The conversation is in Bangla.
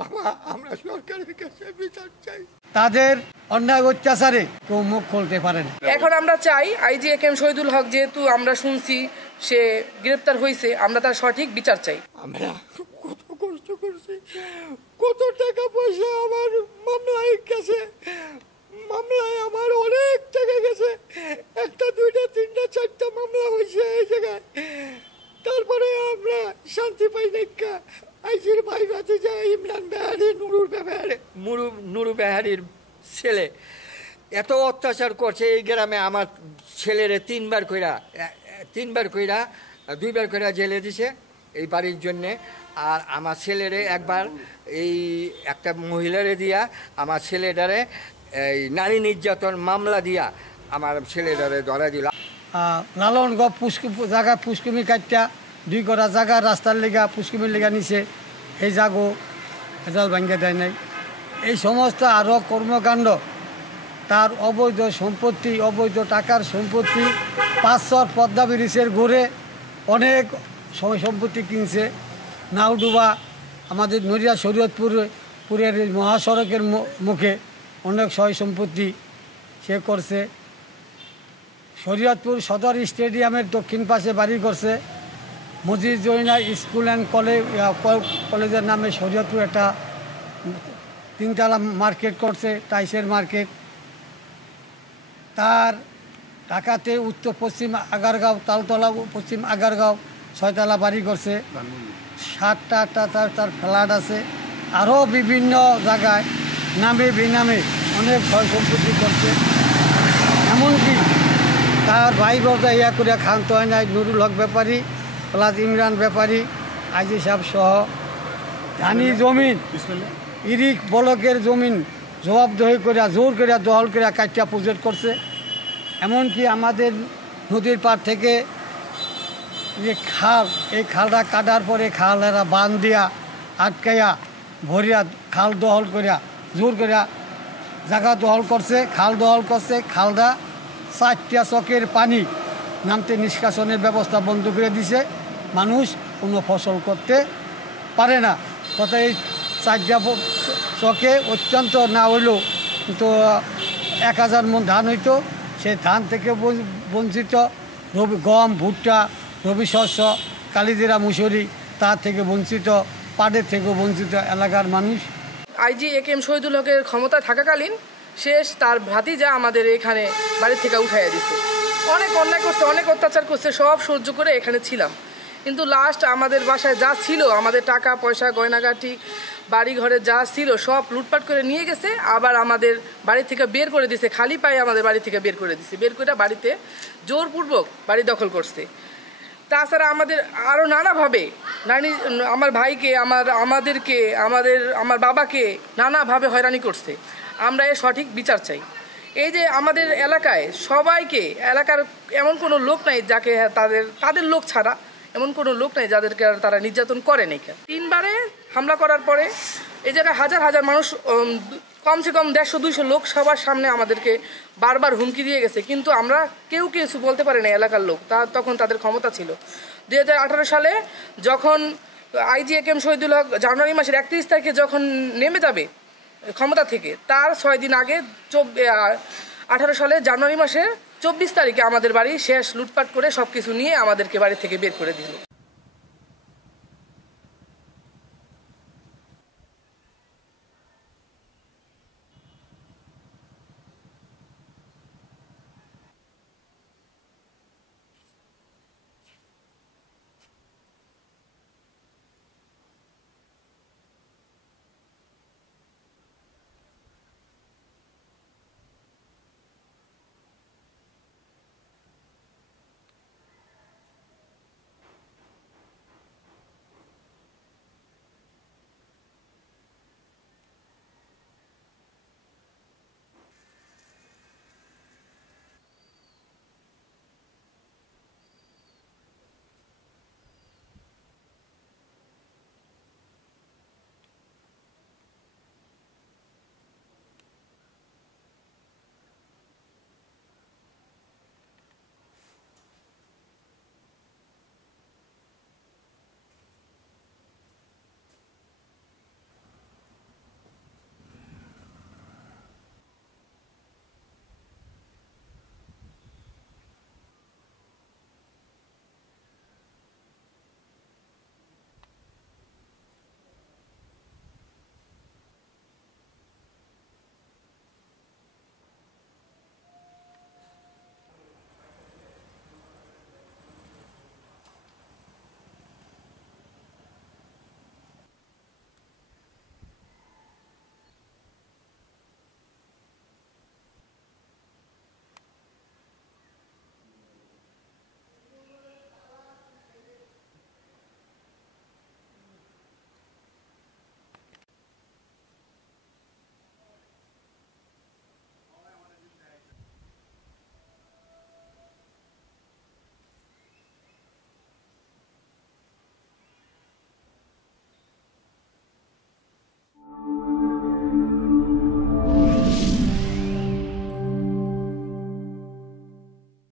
বাবা আমরা সরকারের কাছে বিচার চাই। তাদের অন্যায় অত্যাচারে কেউ মুখ খুলতে পারে না। এখন আমরা চাই আইজি একেএম শহীদুল হক, যেহেতু আমরা শুনছি সে গ্রেপ্তার হয়েছে, আমরা তার সঠিক বিচার চাই। আমরা কত কষ্ট করছি, কত টাকা পয়সা আমার মামলায় গেছে, মামলায় আমার অনেক টাকা গেছে, একটা দুইটা তিনটা চারটা মামলা হয়েছে এই জায়গায়। তারপরে আমরা শান্তি পাই না। আইজির ভাই বাতে যায় ইমরান বেহারি, নুরু বেহারির ছেলে এত অত্যাচার করছে এই গ্রামে। আমার ছেলেরে তিনবার কইরা 2বার কইরা জেলে দিছে এই বাড়ির জন্যে। আর আমার ছেলেরে একবার এই একটা মহিলারে দিয়া আমার ছেলেটারে এই নারী নির্যাতন মামলা দিয়া আমার ছেলেটারে ধরা দিল। লালনগঞ্জ জায়গা পুষ্কুমি কাটটা 2 করা জায়গা রাস্তার লেগা পুষ্কুমির লেগা নিছে, এই জাগো এজাল ভাঙ্গে দেয় নাই। এই সমস্ত আরও কর্মকাণ্ড, তার অবৈধ সম্পত্তি, অবৈধ টাকার সম্পত্তি, 500 পদ্মা ব্রিজের ঘুরে অনেক সম্পত্তি কিনছে। নাওডুবা আমাদের নড়িয়া শরীয়তপুরের মহাসড়কের মুখে অনেক সম্পত্তি সে করছে। শরীয়তপুর সদর স্টেডিয়ামের দক্ষিণ পাশে বাড়ি করছে। মজিদ জৈনা স্কুল অ্যান্ড কলেজের নামে শরীয়তপুর একটা 3তলা মার্কেট করছে, টাইসের মার্কেট। তার ঢাকাতে উত্তর পশ্চিম আগারগাঁও, তালতলা পশ্চিম আগারগাঁও 6তলা বাড়ি করছে, 7টা 8টা তার ফ্ল্যাট আছে। আরও বিভিন্ন জায়গায় নামে বেনামে অনেক সম্পত্তি করছে। এমনকি তার ভাই বোঝা ইয়া করে খান্ত হয় নাই, নুরুল হক ব্যাপারী প্লাস ইমরান ব্যাপারী, আইজি সাহেব সহ ধানি জমিন, ইরিক বলকের জমিন জবাবদহি করে জোর করে দখল করে কাটিয়া প্রজেক্ট করছে। এমনকি আমাদের নদীর পাড় থেকে যে খাল, এই খালটা কাটার পরে খালেরা বাঁধ দিয়া আটকাইয়া ভরিয়া খাল দখল করিয়া জোর করিয়া জায়গা দখল করছে, খাল দখল করছে। খালটা 4টা চকের পানি নামতে নিষ্কাশনের ব্যবস্থা বন্ধ করে দিছে, মানুষ কোনো ফসল করতে পারে না। তথা এই 4টা চকে অত্যন্ত না হইলেও তো 1000 মণ ধান হইতো, সেই ধান থেকে বঞ্চিত। গম, ভুট্টা, রবি শস্য, কালিজিরা, মুসুরি তার থেকে বঞ্চিত, পাটের থেকেও বঞ্চিত এলাকার মানুষ। আইজি একেএম শহীদুল হকের ক্ষমতা থাকাকালীন শেষ তার ভাতিজা আমাদের এখানে বাড়ির থেকে উঠাইয়া দিছে। অনেক অন্যায় করছে, অনেক অত্যাচার করছে, সব সহ্য করে এখানে ছিলাম। কিন্তু লাস্ট আমাদের বাসায় যা ছিল, আমাদের টাকা পয়সা গয়নাগাটি বাড়ি ঘরে যা ছিল সব লুটপাট করে নিয়ে গেছে। আবার আমাদের বাড়ি থেকে বের করে দিছে, খালি পায়ে আমাদের বাড়ি থেকে বের করে দিছে। বের করে বাড়িতে জোরপূর্বক বাড়ি দখল করছে। তাছাড়া আমাদের আরও নানাভাবে আমার ভাইকে, আমাদেরকে, আমার বাবাকে নানাভাবে হয়রানি করছে। আমরা এর সঠিক বিচার চাই। এই যে আমাদের এলাকায় সবাইকে, এলাকার এমন কোনো লোক নাই যাকে তাদের লোক ছাড়া এমন কোনো লোক নাই যাদেরকে তারা নির্যাতন করে নাই। 3বারে হামলা করার পরে এই জায়গায় হাজার হাজার মানুষ, কমসে কম 150-200 লোক সবার সামনে আমাদেরকে বারবার হুমকি দিয়ে গেছে। কিন্তু আমরা কেউ কিছু বলতে পারি না এলাকার লোক, তখন তাদের ক্ষমতা ছিল। 2018 সালে যখন আইজি একেএম শহীদুল হক জানুয়ারি মাসের 31 তারিখে যখন নেমে যাবে ক্ষমতা থেকে, তার 6 দিন আগে 18 সালে জানুয়ারি মাসের 24 তারিখে আমাদের বাড়ি শেষ লুটপাট করে সব কিছু নিয়ে আমাদেরকে বাড়ি থেকে বের করে দিল।